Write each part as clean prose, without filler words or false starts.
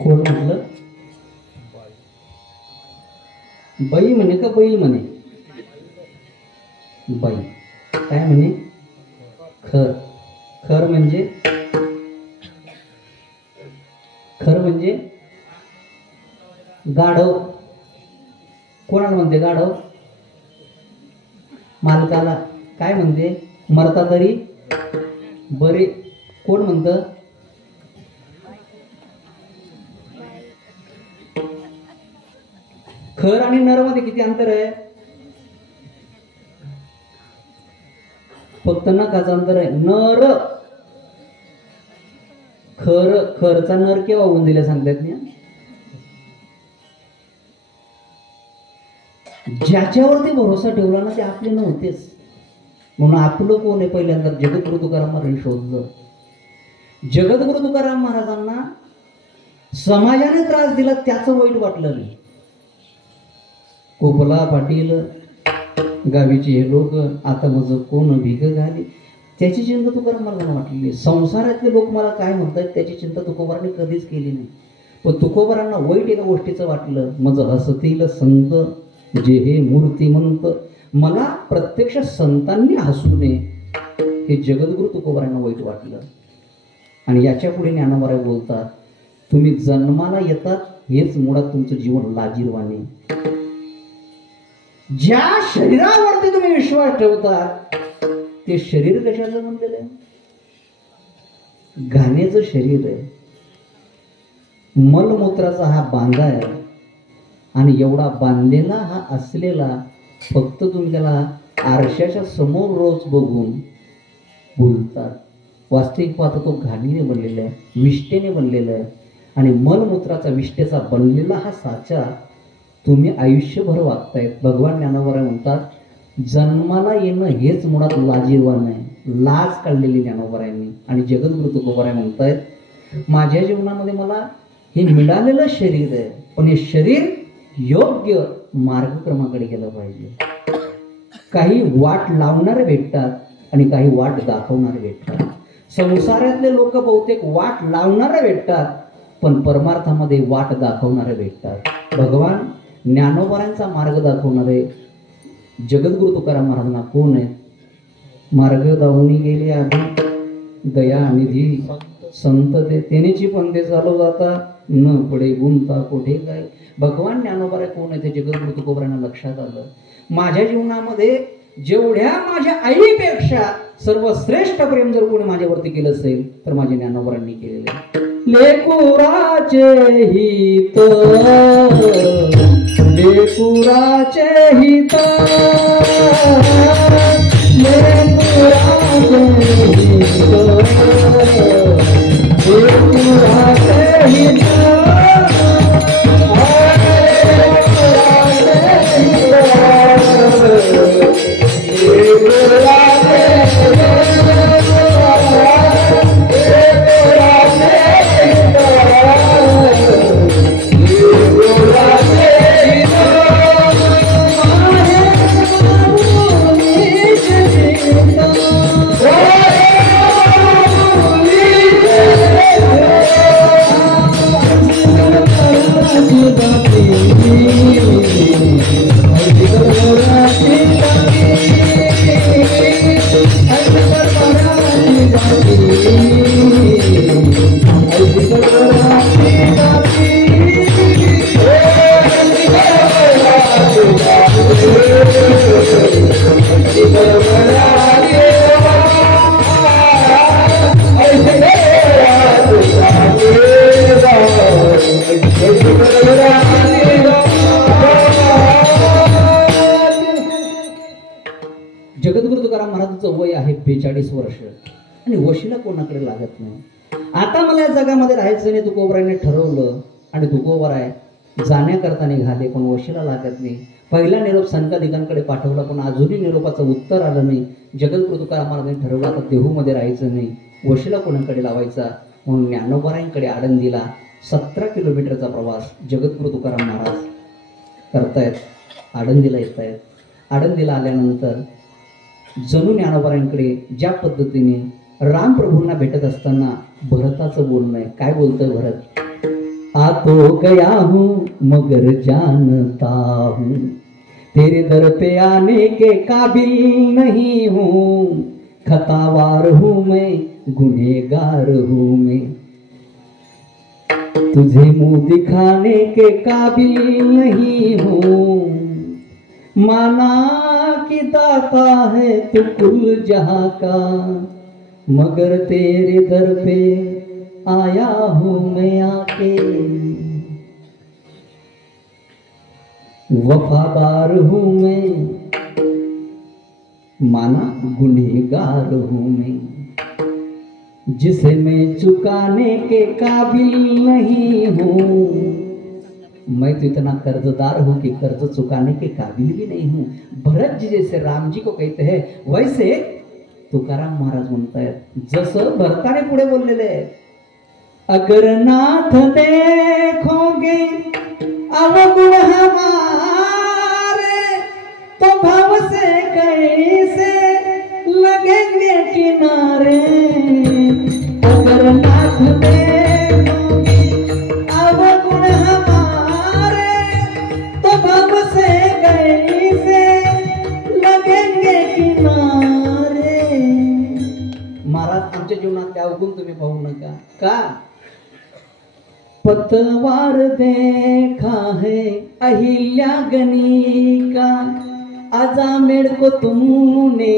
कोण म्हटलं? बाई म्हणे का बैल म्हणे? बाई. काय म्हणे? खर. खर म्हणजे गाढव. कोणाला म्हणते गाढव? मालकाला. काय म्हणते? मरता तरी बरे. कोण म्हणतं? खर आणि नर मध्ये किती अंतर आहे? फक्त नखाचं अंतर आहे. नर खरचा नर केव्हा होऊन दिला सांगतात ना? ज्याच्यावरती भरोसा ठेवला ना ते आपले नव्हतेच. म्हणून आपलं कोण आहे? पहिल्यांदा जगद्गुरु तुकाराम महाराजांनी शोधलं. जगद्गुरु तुकाराम महाराजांना समाजाने त्रास दिला त्याचं वाईट वाटलं नाही. कोपला पाटील गावीचे हे लोक आता माझं कोण भीक घाली त्याची चिंता तुकाराम महाराजांना वाटलेली. संसारातले लोक मला काय म्हणतात त्याची चिंता तुकोबारांनी कधीच केली नाही. पण तुकोबारांना वाईट एका गोष्टीचं वाटलं, माझं हसतील संत जे हे मूर्तिमंत. मला प्रत्यक्ष संतांनी हसू नये हे जगद्गुरु तुकोबारांना वाईट वाटलं. आणि याच्या पुढे ज्ञानोबा बोलतात, तुम्ही जन्माला येतात हेच मुळात तुमचं जीवन लाजीरवाणे. ज्या शरीरावरती तुम्ही विश्वास ठेवतात ते शरीर कशाचं म्हणलेलं आहे? घाण्याचं शरीर आहे. मलमूत्राचा हा बांधा आहे आणि एवढा बांधलेला हा असलेला फक्त तुम्ही त्याला आरशाच्या समोर रोज बघून बोलतात. वास्तविक पाहता तो घाणीने बनलेला आहे, विष्ठेने बनलेला आहे. आणि मलमूत्राचा विष्ठेचा बनलेला हा साचा तुम्ही आयुष्यभर वागतायत. भगवान ज्ञानोबा म्हणतात, जन्माला येणं हेच मुळात लाजीरवाण आहे. लाज काढलेली ज्ञानोबारायांनी. आणि जगद्गुरु तुकोबाराय म्हणतायत, माझ्या जीवनामध्ये मला हे मिळालेलं शरीर आहे, पण हे शरीर योग्य मार्गक्रमाकडे गेलं पाहिजे. काही वाट लावणारे भेटतात आणि काही वाट दाखवणारे भेटतात. संसारातले लोक बहुतेक वाट लावणारे भेटतात, पण परमार्थामध्ये वाट दाखवणारे भेटतात. भगवान ज्ञानोबारांचा मार्ग दाखवणारे जगद्गुरु तुकाराम महाराजांना कोण आहेत? मार्ग दावणी गेले आधी दया निधी संत ते तेनेची पण ते चालू जाता न पडे गुंता कोठे काय. भगवान ज्ञानोबा कोण आहे ते जगद्गुरु तुकोबारांना लक्षात आलं. माझ्या जीवनामध्ये जेवढ्या माझ्या आईपेक्षा सर्वश्रेष्ठ प्रेम जर कोणी माझ्यावरती केलं असेल तर माझ्या ज्ञानोबारांनी केलेलं आहे. लेकुराचे हित लेकुराचे हित लेकुराचे हित जगद्गुरु तुकाराम महाराजांचं वय आहे 42 वर्ष आणि वशीला कोणाकडे लागत नाही. आता मला या जगामध्ये राहायचं नाही तुकोबाराने ठरवलं आणि तुकोबाराय जाण्याकरता निघाले, पण वशीला लागत नाही. पहिला निरोप संताधिकांकडे पाठवला, पण अजूनही निरोपाचं उत्तर आलं नाही. जगद्गुरु तुकाराम महाराजांनी ठरवलं आता देहूमध्ये राहायचं नाही, वशीला कोणाकडे लावायचा. म्हणून ज्ञानोबारायांकडे आळंदीला 17 किलोमीटरचा प्रवास जगद्गुरु तुकाराम महाराज करतायत. आळंदीला येत आहेत. आळंदीला आल्यानंतर जणू ज्ञानोबारायांकडे ज्या पद्धतीने रामप्रभूंना भेटत असताना भरताचं बोलणं आहे. काय बोलतोय भरत? आ तो गया हूँ मगर जानता हूँ तेरे दर पे आने के काबिल नहीं हूँ, खतावार हूँ मैं, गुनहगार हूँ मैं, तुझे मुंह दिखाने के काबिल नहीं हूँ, माना कि दाता है तू कुल जहां का, मगर तेरे दर पे आया हूं मैं आके, वफादार हूं मैं, माना गुनहगार हूं मैं, जिसे मैं चुकाने के काबिल नहीं हूं, मैं तो इतना कर्जदार हूं कि कर्ज चुकाने के काबिल भी नहीं हूं। भरत जी जैसे राम जी को कहते हैं वैसे तुकाराम महाराज म्हणतायत जसं भरताने पुढे बोललेले आहे, अगर नाथ देखोगे अवगुण हमारे तो भाव से कैसे लगेंगे किनारे, अगर नाथ देखोगे अवगुण हमारे तो भाव से कैसे लगेंगे किनारे। महाराज आमच्या जीवनात अवगुण तुम्ही पाहू नका का, पतवार देखा है अहिल्यागनी का, अजामेळ को तुमने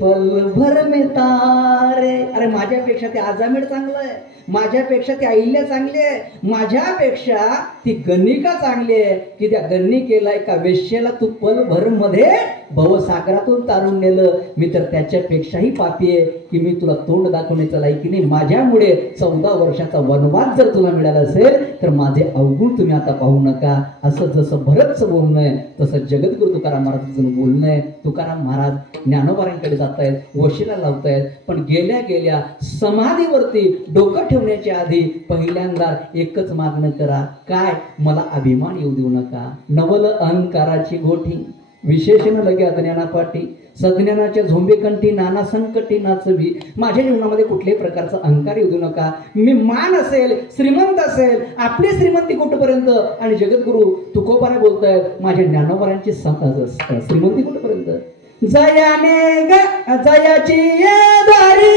पल भर में तारे, अरे माझ्यापेक्षा ते अजामेळ चांगलं आहे, माझ्यापेक्षा ती अहिल्या चांगली आहे, माझ्यापेक्षा ती गणिका चांगली आहे की त्या गणिकेला एका वेश्येला तू पलभर मध्ये भवसागरातून तारून नेलं, मी तर त्याच्यापेक्षाही पापी आहे की मी तुला तोंड दाखवण्याचं लायकी नाही, माझ्यामुळे 14 वर्षाचा वनवास जर तुला मिळाला असेल तर माझे अवगुण तुम्ही आता पाहू नका, असं जसं भरतचं बोलणं आहे तसं जगद्गुरु तुकाराम महाराजांचं बोलणं आहे। तुकाराम महाराज ज्ञानोबारांकडे जात आहेत, वशीला लावतायत, पण गेल्या गेल्या समाधीवरती डोकं ठेवण्याच्या आधी पहिल्यांदा एकच मागणं करा, काय, मला अभिमान येऊ देऊ नका, नवल अहंकाराची गोठी विशेषण लगे अज्ञानापाठी, सज्ञानाच्या झोंबेकंठी नाना संकटी नाचवी, माझ्या जीवनामध्ये कुठल्याही प्रकारचा अहंकार येऊ देऊ नका, मी मान असेल, श्रीमंत असेल, आपली श्रीमंती कुठपर्यंत, आणि जगद्गुरु तुकोबाने बोलतायत माझ्या ज्ञानोबारांची श्रीमंती कुठपर्यंत, जयाने ग जयाची दारी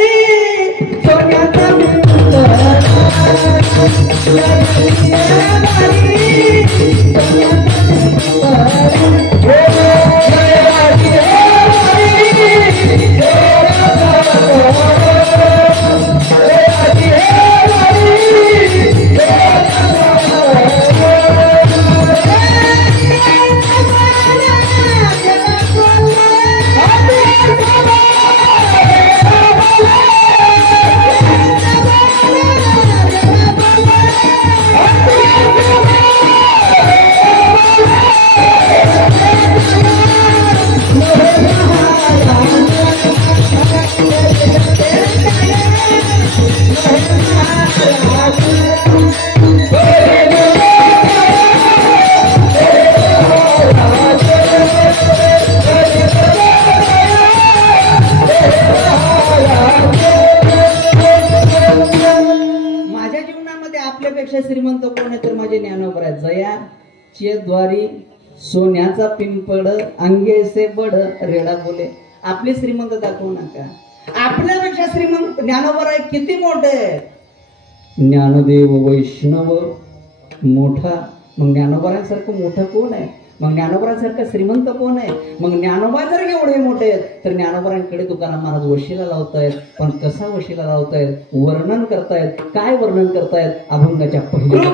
सोन्याचा श्रीमंत कोण आहे तर माझे ज्ञानोबा आहेत, जयाचे द्वारी सोन्याचा पिंपळ अंगे से बड रेडा बोले, आपले श्रीमंत दाखवू नका, आपल्यापेक्षा श्रीमंत ज्ञानोबा आहे किती मोठे, ज्ञानदेव वैष्णव मोठा, मग ज्ञानोबासारखं मोठं कोण आहे, मग ज्ञानोबासारखं श्रीमंत कोण आहे, मग ज्ञानोबा जर एवढे मोठे आहेत तर ज्ञानोबांकडे तुकाराम महाराज वशीला लावतायत, पण कसा वशीला लावतायत, वर्णन करतायत, काय वर्णन करतायत, अभंगाच्या पहिल्या